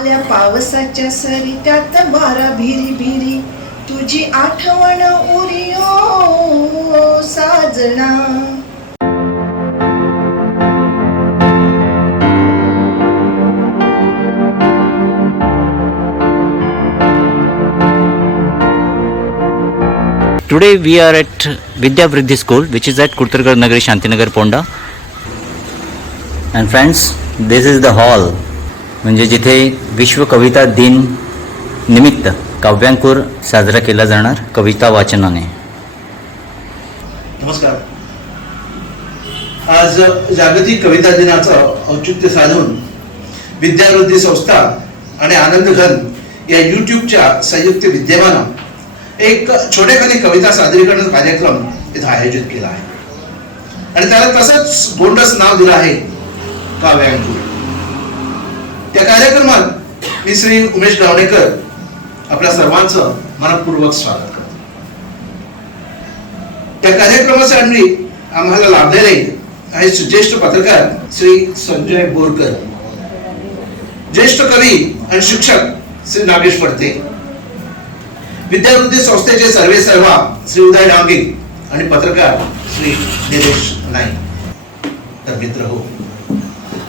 आल्या पावसाच्या सरी त्यात मारा भिरी भिरी तुझी आठवण उरियो साजना. Today we are at Vidya Vriddhi School, which is at Kurtargarh Nagari, Shantinagar, Ponda. And friends, this is the hall. म्हणजे जिथे विश्व कविता दिन निमित्त काव्यांकुर साजरा केला जाणार कविता वाचनाने. नमस्कार. आज जागतिक कविता दिनाचं औचित्य साधून विद्यावृद्धी संस्था आणि आनंद घन या यूट्यूबच्या संयुक्त विद्यमानं एक छोटेखानी कविता सादरीकरण कार्यक्रम इथं आयोजित केला आहे आणि त्याला तसंच गोंडस नाव दिलं आहे काव्यांकुर. त्या कार्यक्रमात मी श्री उमेश गावणेकर आपल्या सर्वांचं मनपूर्वक स्वागत करतो. त्या कार्यक्रमासाठी आम्हाला लाभलेले आहे ज्येष्ठ पत्रकार श्री संजय बोरकर, ज्येष्ठ कवी आणि शिक्षक श्री नागेश फडते, विद्यावृद्धी संस्थेचे सर्वे सर्वा श्री उदय डांगे आणि पत्रकार श्री निलेश नाईक. तर मित्र हो,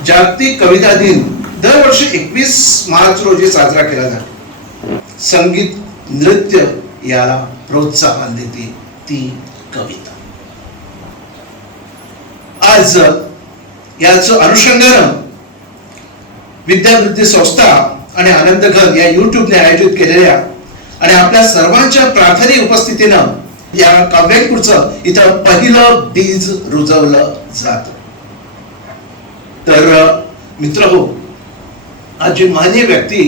जागतिक कविता दिन दरवर्षी 21 मार्च रोजी साजरा केला जातो. संगीत नृत्य याला प्रोत्साहन देते ती कविता. आज याचं अनुषंगानं विद्यावृद्धी संस्था आणि आनंद घन या युट्यूबने आयोजित केलेल्या आणि आपल्या सर्वांच्या प्रार्थने उपस्थितीनं या काव्यांकुरचं इथं पहिलं बीज रुजवलं जात. तर मित्र हो, आज जी मान्य व्यक्ती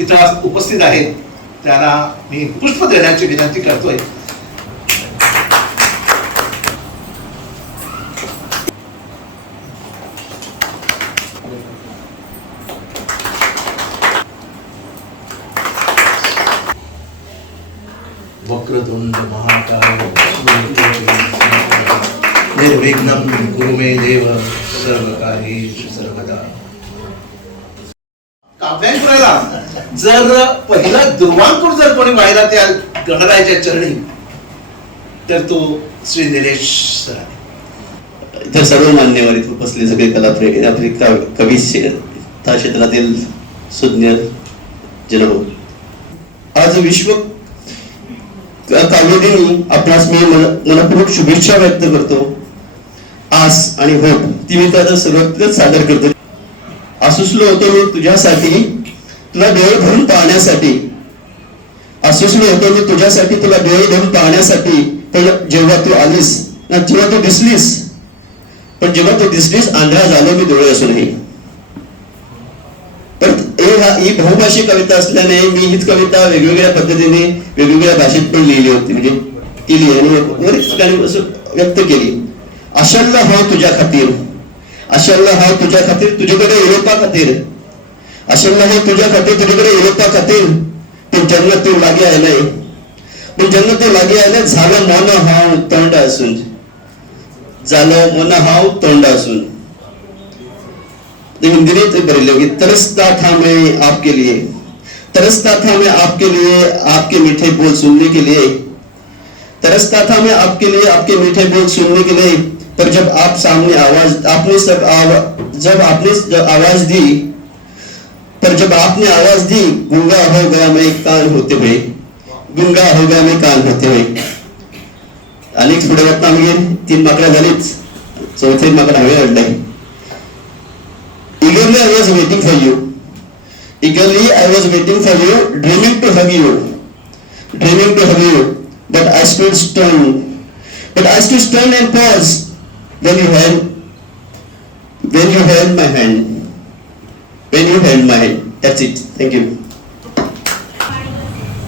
इथं उपस्थित आहेत त्यांना मी पुष्प देण्याची विनंती करतोय. वक्रतुंड महाकाय निर्विघ्नं कुरु मे देव सर्वकार्येषु सर्वदा. काव्यांकुराला जर पहिला दुर्वांकुर जर कोणी वाहिला त्या गणरायाच्या चरणी तर तो श्री निलेश सर आहे. इथे सर्व मान्यवर इथे उपस्थित सगळे कलाप्रेमी आपले कवी क्षेत्रातील सुज्ञ जन हो. आज विश्व काव्यदिनी आपणास मी मनपूर्वक शुभेच्छा व्यक्त करतो. आस आणि होप ती मी त्याचा सर्वत्र सादर करतो. आसुसलो होतो मी तुझ्यासाठी तुला डोळे भरून पाहण्यासाठी. आसुसलो होतो मी तुझ्यासाठी तुला डोळे भरून पाहण्यासाठी. पण जेव्हा तू आलीस ना, जेव्हा तू दिसलीस, पण जेव्हा तू दिसलीस आंधळा झालो मी डोळे असूनही. पण ही बहुभाषी कविता असल्याने मी हीच कविता वेगवेगळ्या पद्धतीने वेगवेगळ्या भाषेत पण लिहिली होती, म्हणजे केली आणि बरेच ठिकाणी असं व्यक्त केली. आशल्ला हा तुझ्या खातीर, आशल्ला हा तुझ्या खातीर, तुझ्याकडे युरोपा खातीर, आशल्ला हा तुझ्या खातीर, तुझ्याकडे युरोपा खातीर. पण जन्म तू लागे आयलंय, पण जन्म तू लागे आयलंय. झालं मन हाव तोंड असून, झालं मन हाव तोंड असून. हिंदी में बरेली होगी. तरसता था मैं आपके लिए, तरसता था मैं आपके लिए, आपके मीठे बोल सुनने के लिए. तरसता था मैं आपके लिए, आपके मीठे बोल सुनने के लिए. पर जब आप सामने आवाज आपने सब जब आपने आवाज दी, पर जब आपने आवाज दी, गूंगा हो गया मैं कान होते हुए, गूंगा हो गया मैं कान होते हुए. अनेक पुढे वाटतं म्हणजे 3 माकडा झालीच, 4थी माकडा हवे अडलंय. Eagerly I was waiting for you. Eagerly I was waiting for you, dreaming to hug you, dreaming to hug you. But I stood stunned. But I stood stunned and paused when you held my hand. When you held my hand. That's it. Thank you.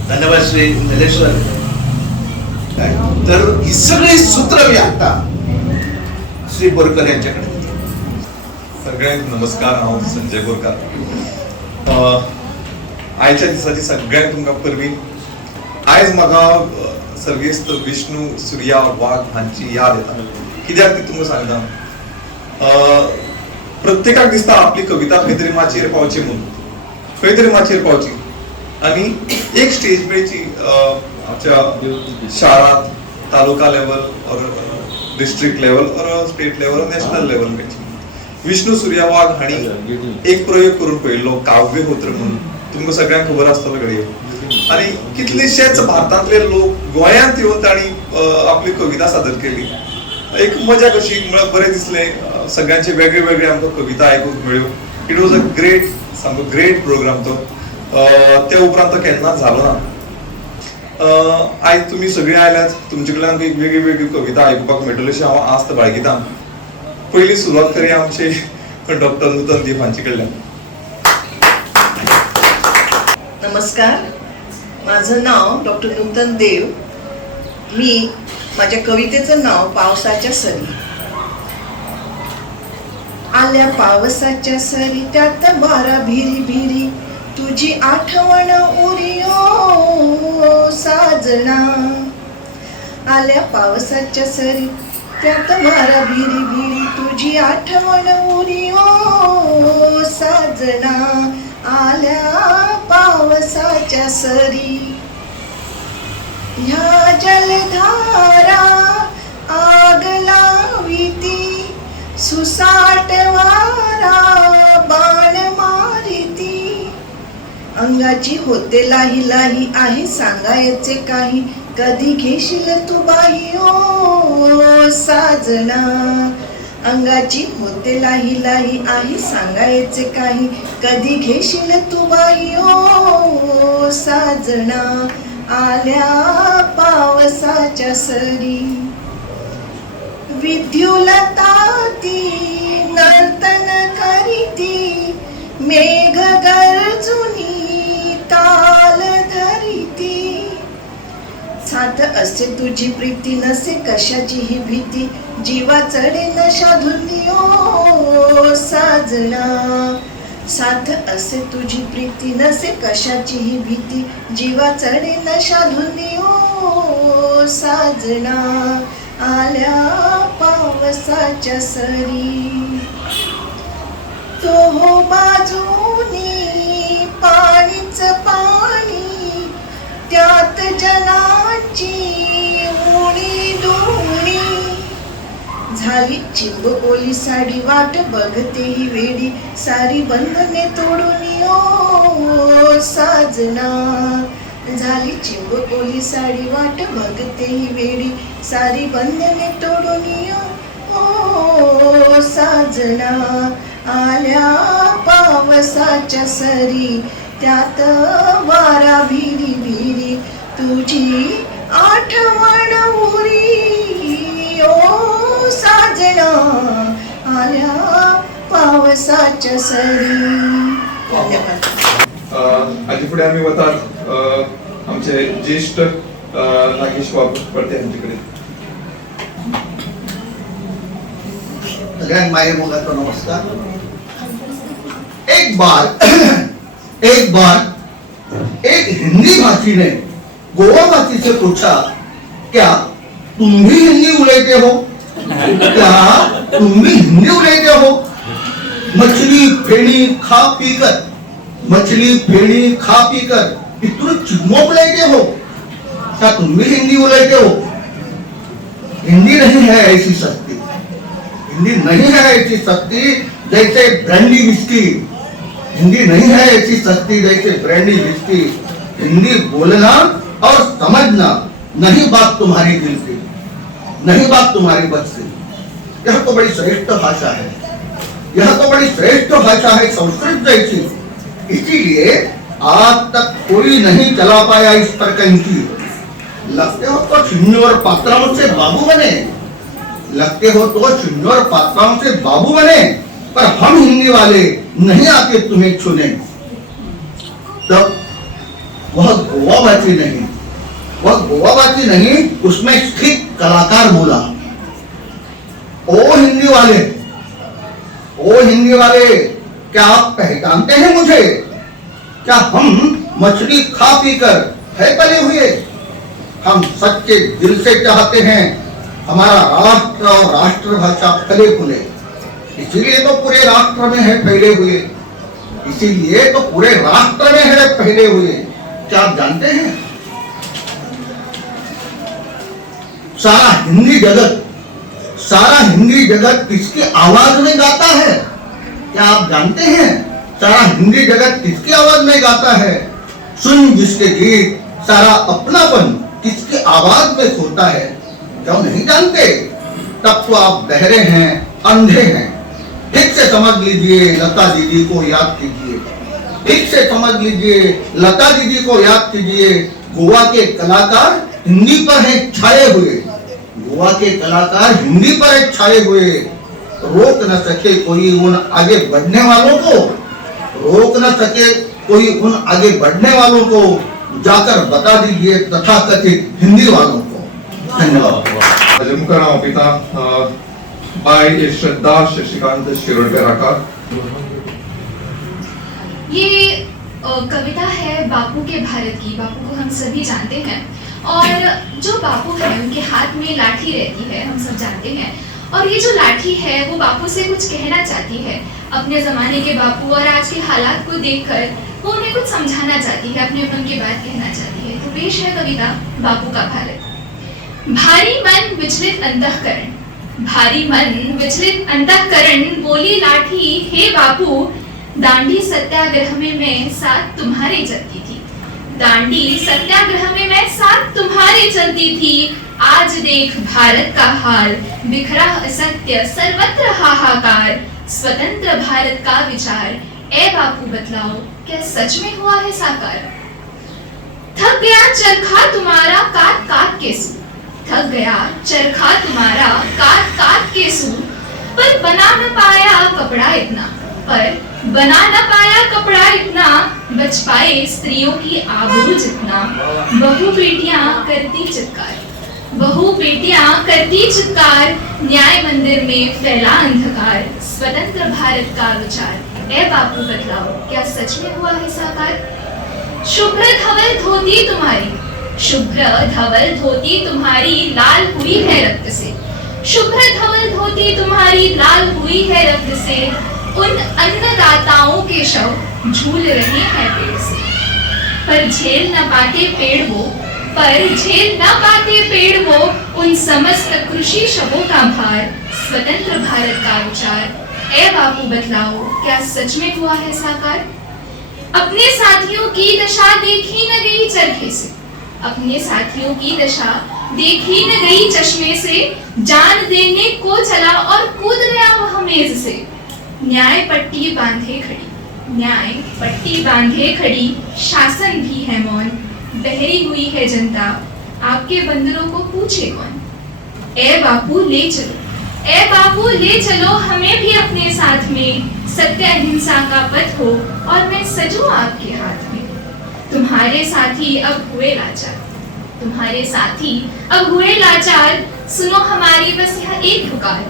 धन्यवाद Shri Nilesh sir. तर ही सगळी सूत्र मी आता श्री बोरकर यांच्याकडे. सगळ्यांना नमस्कार. हांव संजय बोरकार. आयच्या दिसाची सगळ्यांक तुमकां परबीं. आयज म्हाका सर्गेस्त विष्णू सुर्या वाघ हांची याद येता. कित्याक ती तुमकां सांगता, प्रत्येकाक दिसता आपली कविता खंय तरी माचयेर पावची म्हणून. खंय तरी माचयेर पावची आनी एक स्टेज मेळची आमच्या शारांत तालुका लेवल और डिस्ट्रिक्ट लेवल और स्टेट लेवल और नॅशनल लेवल मेळची. विष्णू सूर्या वाघ हांणी एक प्रयोग करून पळयल्लो काव्य होत्र म्हणून, तुमकां सगळ्यांक खबर आसतलो घडये. आनी कितलेशेच भारतांतले लोक गोंयांत येवन तांणी आपली कविता सादर केली. एक मजा कशी, बरें दिसलें. सगळ्यांचे वेगळे वेगळे आमकां कविता आयकूंक मेळ्यो. इट वॉज अ ग्रेट, सामको ग्रेट प्रोग्राम तो. त्या उपरांत तो केन्नाच जालो ना. आयज तुमी सगळे आयल्यात, तुमचे कडल्यान एक वेगळी वेगळी कविता आयकुपाक मेळटली अशी हांव आस्त बाळगितां. पयली सुरवात करूया आमचे डॉक्टर नूतन देव हांचे कडल्यान. नमस्कार, माझं नाव डॉक्टर नूतन देव. मी माझ्या कवितेचं नाव पावसाच्या सरी. आल्या पावसाच्या सरी त्यात वारा भिरी भिरी, तुझी आठवण उरियो साजना. आल्या पावसाच्या सरी त्यात वारा भिरी भिरी, तुझी आठवण उरियो साजना. आल्या पावसाच्या सरी ह्या जलधारा आग लाविती, सुसाट वारा बाण मारिती. अंगाची होते लाही लाही, आहे सांगायचे काही, कधी घेशील तू बाही ओ साजना. अंगाची होते लाही लाही, आहे सांगायचे काही, कधी घेशील तू बाही ओ साजना. आल्या पावसाच्या सरी विद्युलता ती नर्तन करीती, मेघ गर्जुनी ताल धरिती. साथ असे तुझी प्रीती, नसे कशाचीही भीती, जीवा चढे नशा धुंदी ओ साजना. साथ असे तुझी प्रीती, नसे कशाचीही भीती, जीवा चढे नशा धुंदी ओ साजना. आल्या पावसाच्या सरी तो हो बाजूनी पाणीच पाणी, त्यात जनाची उणी दुणी. झाली चिंब ओली साडी, वाट बघते ही वेडी, सारी बंधने तोडून ओ साजना. झाली चिंब ओली साडी, वाट बघते ही वेडी, सारी बंधने तोडून ओ साजना. आल्या पावसाच्या सरी त्यात वारा भिरी भिरी, तुझी आठवण उरी ओ साजना. आल्या पावसाच्या सरी. धन्यवाद. हाचे फुडें आमी वतात आमचे ज्येष्ठ नागेश बाबू पडते हांचे सगळ्यांना माये मोगाचा नमस्कार. एक बार एक हिंदी भाषी ने गोवा भाषी से पूछा, क्या तुम भी हिंदी उड़ाते हो? क्या तुम भी हिंदी उड़ाते हो? मछली फेणी खा पीकर, मछली फेणी खा पीकर इतना चिमो उड़ाते हो? क्या तुम भी हिंदी उड़ाते हो? हिंदी नहीं है ऐसी सस्ती, हिंदी नहीं है ऐसी सस्ती जैसे ब्रांडी विस्की. हिंदी नहीं है ऐसी सस्ती जैसे ब्रांडी विस्की. हिंदी बोलना और समझना नहीं बात तुम्हारी दिल की, नहीं बात तुम्हारी बस की. यह तो बड़ी श्रेष्ठ भाषा है, यह तो बड़ी श्रेष्ठ भाषा है संस्कृत जैसी. इसीलिए आज तक कोई नहीं चला पाया इस पर कंकी. लगते हो तो छिन्नी और पात्राओं से बाबू बने, लगते हो तो छिन्नी और पात्राओं से बाबू बने, पर हम हिंदी वाले नहीं आते तुम्हें छूने. तब वह गोवावासी नहीं, वह गोवावासी नहीं, उसमें स्थित कलाकार बोला, ओ हिंदी वाले, ओ हिंदी वाले, क्या आप पहचानते हैं मुझे? क्या हम मछली खा पीकर है पले हुए? हम सच्चे दिल से चाहते हैं हमारा राष्ट्र और राष्ट्रभाषा फले फूले. इसीलिए तो पूरे राष्ट्र में है फैले हुए. इसीलिए तो पूरे राष्ट्र में है फैले हुए। क्या आप जानते हैं सारा हिंदी जगत किसकी आवाज में गाता है? क्या आप जानते हैं सारा हिंदी जगत किसकी आवाज में गाता है? सुन जिसके गीत सारा अपनापन किसकी आवाज में खोता है? जब नहीं जानते तब तो आप बहरे हैं, अंधे हैं। ठीक से समझ लीजिए, लता दीदी को याद कीजिए। ठीक से समझ लीजिए, लता दीदी को याद कीजिए। गोवा के कलाकार हिंदी पर हैं छाए हुए। गोवा के कलाकार हिंदी पर हैं छाए हुए। रोक न सके कोई उन आगे बढ़ने वालों को, रोक न सके कोई उन आगे बढ़ने वालों को। जाकर बता दीजिए तथाकथित हिंदी वालों को। धन्यवाद। मुखार हांव पिता बाय श्रद्धा शशिकांत शिरोडकर आकार। ये कविता है बापू के भारत की। बापू को हम सभी जानते हैं और जो बापू है उनके हाथ में लाठी रहती है, हम सब जानते हैं। और ये जो लाठी है वो बापू से कुछ कहना चाहती है, अपने जमाने के बापू और आज के हालात को देखकर वो उन्हें कुछ समझाना चाहती है, अपने मन की बात कहना चाहती है। तो पेश है कविता बापू का भारत। भारी मन विचलित अंतःकरण, भारी मन विचलित अंतःकरण, बोली लाठी हे बापू, दांडी सत्याग्रह में मैं साथ तुम्हारे चलती थी। दांडी सत्याग्रह में मैं साथ तुम्हारे चलती थी। आज देख भारत का हाल, बिखरा असत्य सर्वत्र हाहाकार। स्वतंत्र भारत का विचार, ए बापू बतलाओ क्या सच में हुआ है साकार? थक गया चरखा तुम्हारा काट काट के सूर, थक गया चरखा तुम्हारा काट काट के सूर। पर बना न पाया कपड़ा इतना, पर बना न पाया कपड़ा इतना, बच पाए स्त्रियों की आबरू जितना। बहु बेटियां करती चित्कार, बहु बेटियां करती चित्कार, न्याय मंदिर में फैला अंधकार। स्वतंत्र भारत का विचार, ए बापू बतलाओ क्या सच में हुआ है साकार? शुभ्र धवल धोती तुम्हारी, शुभ्र धवल धोती तुम्हारी, लाल हुई है रक्त से। शुभ्र धवल धोती तुम्हारी, लाल हुई है रक्त से। उन अन्नदाताओं के शव झूल रहे हैं पेड़ से, पर झेल न पाते पेड़ वो, पर झेल न पाते पेड़ वो, उन समस्त कृषि शवों का भार। स्वतंत्र भारत का विचार, ए बापू बतलाओ क्या सच में हुआ है साकार? अपने साथियों की दशा देखी न गई चरखे से, अपने साथियों की दशा देखी न गई चश्मे से। जान देने को चला और कूद गया वह मेज से। न्याय पट्टी बांधे खड़ी, न्याय पट्टी बांधे खड़ी, शासन भी है मौन। बहरी हुई है जनता, आपके बंदरों को पूछे कौन? ए बापू ले चलो, ए बापू ले चलो हमें भी अपने साथ में। सत्य अहिंसा का पथ हो और मैं सजूं आपके हाथ में। तुम्हारे साथी अब हुए लाचार, तुम्हारे साथी अब हुए लाचार। सुनो हमारी बस यह एक पुकार,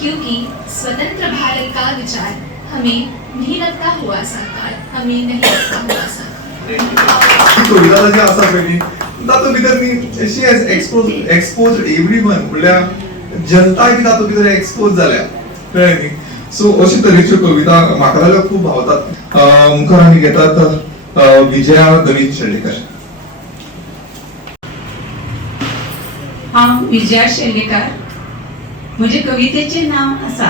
क्योंकि स्वतंत्र भारत का विचार हमें नहीं लगता हुआ साकार, हमें नहीं लगता हुआ साकार। कविता जी आसा पयली तातूंत भितर न्ही शी हॅज एक्सपोज्ड एवरीवन, म्हणल्यार जनता बी तातूंत भितर एक्सपोज जाल्या, कळ्ळें न्ही? सो अशे तरेच्यो कविता म्हाका जाल्यार खूब भावतात. मुखार आमी घेतात विजया दलित शेळेकर. हांव विजया शेळेकर. म्हजे कवितेचे नाव आसा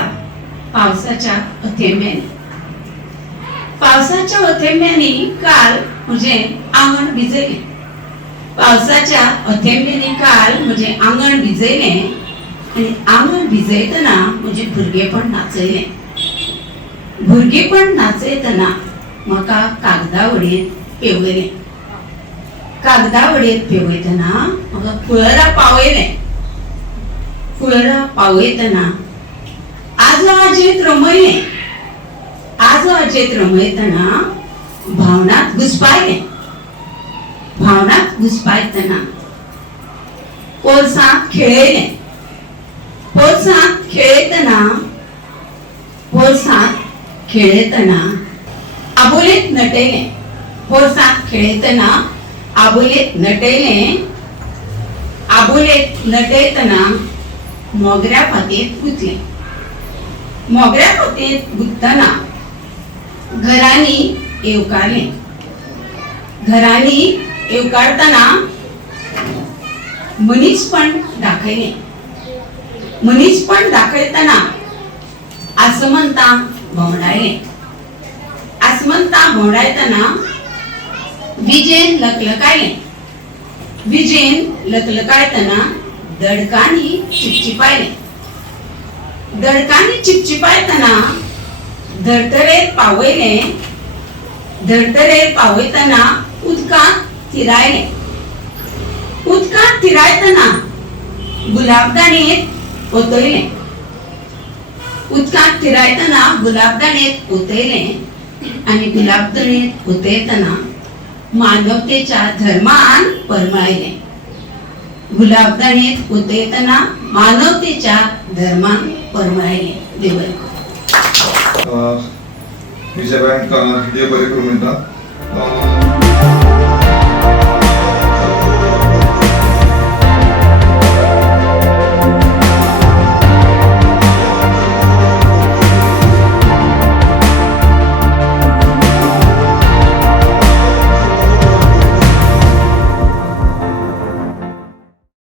पावसाच्या अथेंब्यांनी. पावसाच्या अथेंब्यांनी काल म्हजें आंगण भिजयलें. पावसाच्या अथेंब्यांनी काल म्हजें आंगण भिजयलें आनी आंगण भिजयतना म्हजें भुरगेपण नाचयलें. भुरगेपण नाचयतना म्हाका कागदा वडेन पेंवयलें. कागदा वडेन पेंवयतना म्हाका कुळरा पावयलें. कुळरा पावयतना आजो आजेत रमयलें. आजो आजेत रमयतना भावनांत घुस्पायलें. भावनांत घुस्पायतना पोरसांत खेळयलें. पोरसांत खेळयतना पोरसांत खेळयतना आबोलेंत नटयलें. पोरसांत खेळयतना आबोलेंत नटयलें. आबोलेंत नटयतना मोगऱ्या फांतयेंत गुंतलें. मोगऱ्या फांतयेंत गुंतना घरांनी येवकारले. घरांनी येवकारतना मनीसपण दाखयले. मनीसपण दाखयतना आसमंतां भोंवडायले. आसमंतां भोंवडायतना विजेन लकलकायले. विजेन लकलकायतना दडकांनी चिपचिपायले. दडकांनी चिपचिपायतना धर्तरेर पावयले. धर्तरेर पावयतना उदकांत थिरायले. उदकांत थिरायतना गुलाबदाणेत ओतयले. उदकांत थिरायतना गुलाबदाणेत ओतयले आनी गुलाबदाणेत ओतयतना मानवतेच्या धर्मान परमळायले. गुलाबदाणेत ओतयतना मानवतेच्या धर्मान परमळायले. देव बरें करूं. विजय बँक देव बरें करूं म्हणटा.